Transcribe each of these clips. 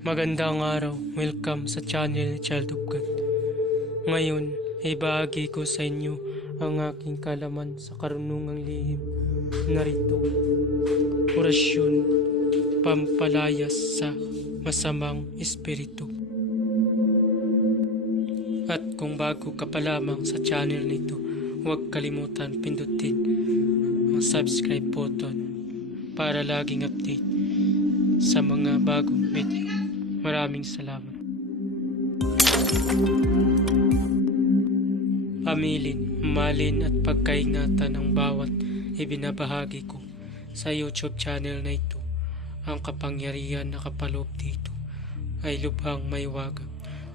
Magandang araw, welcome sa channel ni Child of God. Ngayon, ibahagi ko sa inyo ang aking kalaman sa karunungang lihim. Narito, orasyon, pampalayas sa masamang espiritu. At kung bago ka pa lamang sa channel nito, huwag kalimutan pindutin ang subscribe button para laging update sa mga bagong video. Maraming salamat. Pamilin, malin at pagkaingatan ang bawat ibinabahagi ko sa YouTube channel na ito. Ang kapangyarihan na kapaloob dito ay lubhang maiwagang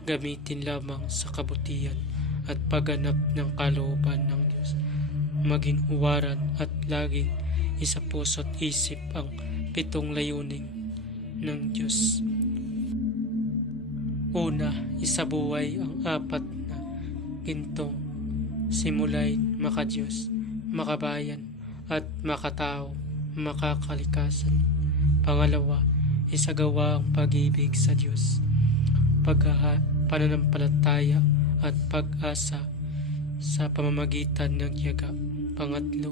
gamitin lamang sa kabutihan at pagganap ng kalooban ng Diyos. Maging huwaran at laging isa puso't isip ang 7 layunin ng Diyos. Una, isabuhay ang 4 na gintong simulain makadiyos, makabayan at makatao, makakalikasan. Pangalawa, isagawa ang pag-ibig sa Diyos, pananampalataya at pag-asa sa pamamagitan ng tiyaga. Pangatlo,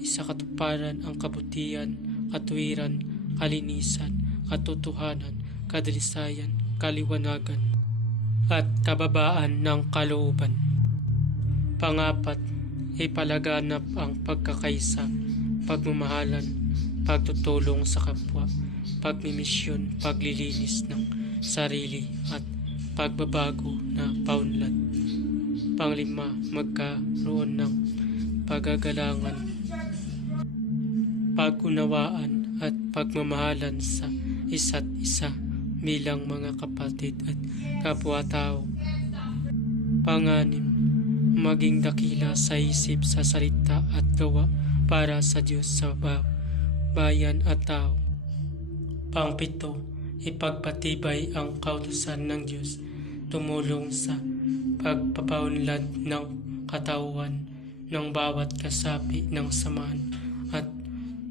isakatuparan ang kabutihan, katuwiran, kalinisan, katotohanan, kadalisayan, kaliwanagan at kababaan ng kalooban. Pangapat, ipalaganap ang pagkakaisa, pagmamahalan, pagtutulong sa kapwa, pagmimisyon, paglilinis ng sarili at pagbabago na paunlad. Panglima, magkaroon ng pagagalangan, pag-unawaan at pagmamahalan sa isa't isa bilang mga kapatid at kapwa-tao. Panganim, maging dakila sa isip, sa salita at gawa para sa Diyos sa bayan at tao. Pangpito, ipagpatibay ang kautusan ng Diyos, tumulong sa pagpapaunlad ng katawan ng bawat kasapi ng samahan at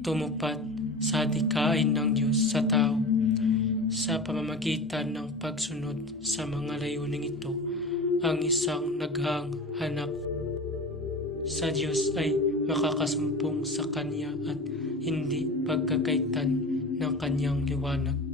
tumupad sa adikain ng Diyos sa tao. Sa pamamagitan ng pagsunod sa mga layuning ito, ang isang naghahanap sa Diyos ay makakasumpong sa Kanya at hindi pagkakaitan ng Kanyang liwanag.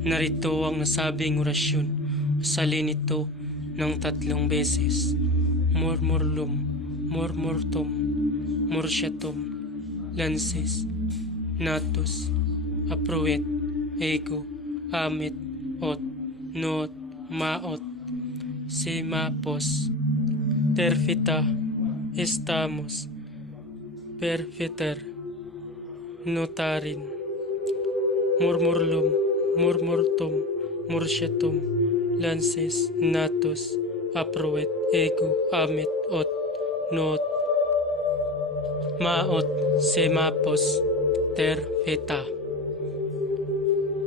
Narito ang nasabing orasyon. Salin ito ng 3 beses. Murmurlum, murmurtum, mursyatum, lanses, natus, apruet, ego, amit, ot, not, maot, simapos, terfita, estamos, perfiter, notarin, murmurlum, murmurtum, mursyatum, lanses, natus, apruet, ego, amit, ot, not, maot, semapos, terfeta,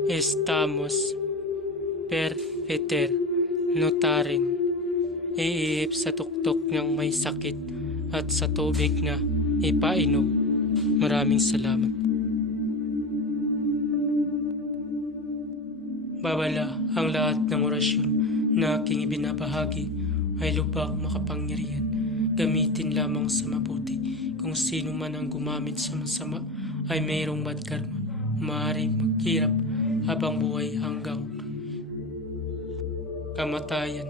estamos, perfeter, notarin, iihip sa tuktok ng may sakit at sa tubig na ipainom. Maraming salamat. Babala ang lahat ng orasyon na aking ibinabahagi ay lubhang makapangyarihan. Gamitin lamang sa mabuti. Kung sino man ang gumamit sa masama ay mayroong bad karma. Maaaring maghirap habang buhay hanggang kamatayan.